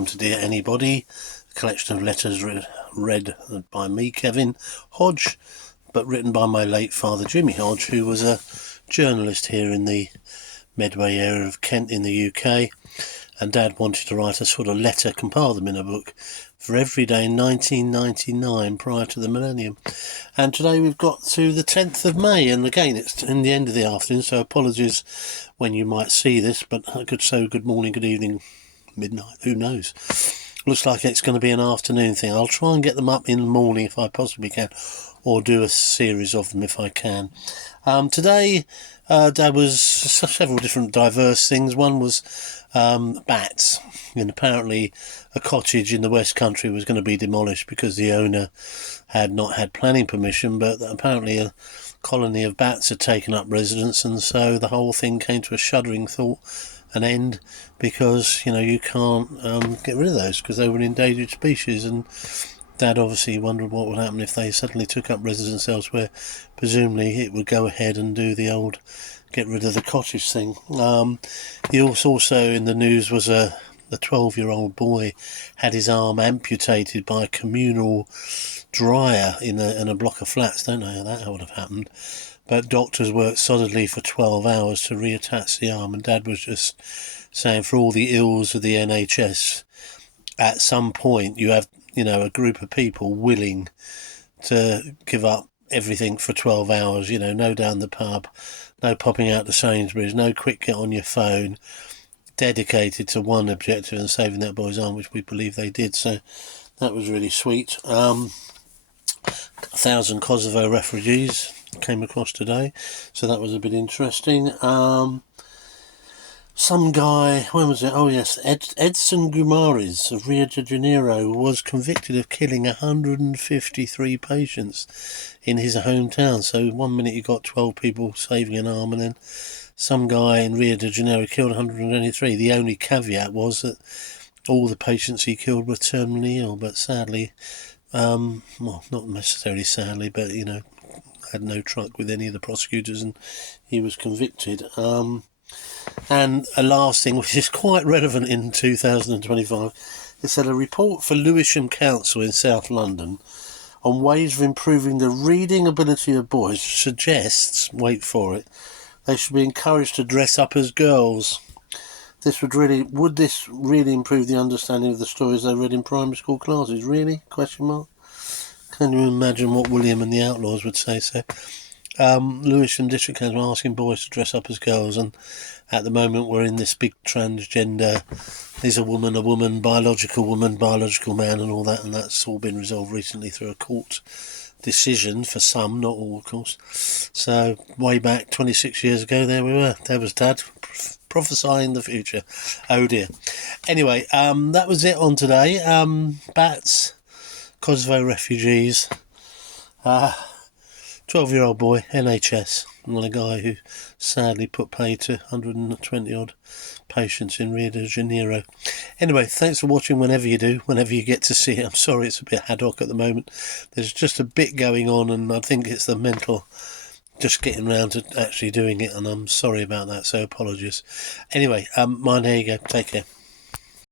welcome to Dear Anybody, a collection of letters read by me, Kevin Hodge, but written by my late father, Jimmy Hodge, who was a journalist here in the Medway area of Kent in the UK, and Dad wanted to write a sort of letter, compile them in a book, for every day in 1999 prior to the millennium. And today we've got to the 10th of May, and again it's in the end of the afternoon, so apologies when you might see this, but I could say good morning, good evening, midnight, who knows. Looks like it's going to be an afternoon thing. I'll try and get them up in the morning if I possibly can, or do a series of them if I can. Today there was several different diverse things. One was bats, and apparently a cottage in the West Country was going to be demolished because the owner had not had planning permission, but apparently a colony of bats had taken up residence, and so the whole thing came to a shuddering an end, because you can't get rid of those because they were an endangered species. And Dad obviously wondered what would happen if they suddenly took up residence elsewhere. Presumably it would go ahead and do the old get rid of the cottage thing. Also in the news was the 12-year-old boy had his arm amputated by a communal dryer in a block of flats. Don't know how that would have happened, but doctors worked solidly for 12 hours to reattach the arm, and Dad was just saying, for all the ills of the NHS, at some point you have a group of people willing to give up everything for 12 hours, no down the pub, no popping out to Sainsbury's, no quick get on your phone, dedicated to one objective and saving that boy's arm, which we believe they did. So that was really sweet. 1,000 Kosovo refugees came across today, so that was a bit interesting. Some guy, when was it? Oh yes, Edson Guimarães of Rio de Janeiro was convicted of killing 153 patients in his hometown. So 1 minute you got 12 people saving an arm, and then some guy in Rio de Janeiro killed 123. The only caveat was that all the patients he killed were terminally ill, but sadly, well, not necessarily sadly, but had no truck with any of the prosecutors, and he was convicted. And a last thing, which is quite relevant in 2025, it said a report for Lewisham Council in South London on ways of improving the reading ability of boys suggests, wait for it, they should be encouraged to dress up as girls. Would this really improve the understanding of the stories they read in primary school classes? Really? Question mark. Can you imagine what William and the Outlaws would say? So, Lewisham District Council are asking boys to dress up as girls, and at the moment we're in this big transgender, is a woman, biological man, and all that, and that's all been resolved recently through a court decision for some, not all, of course. So, way back 26 years ago, there we were. There was Dad prophesying the future. Oh dear. Anyway, that was it on today. Bats, Kosovo refugees, 12-year-old boy, NHS, and a guy who sadly put pay to 120 odd patients in Rio de Janeiro. Anyway, thanks for watching whenever you get to see it. I'm sorry it's a bit ad hoc at the moment. There's just a bit going on, and I think it's the mental just getting around to actually doing it, and I'm sorry about that, so apologies. Anyway, mine, here you go. Take care.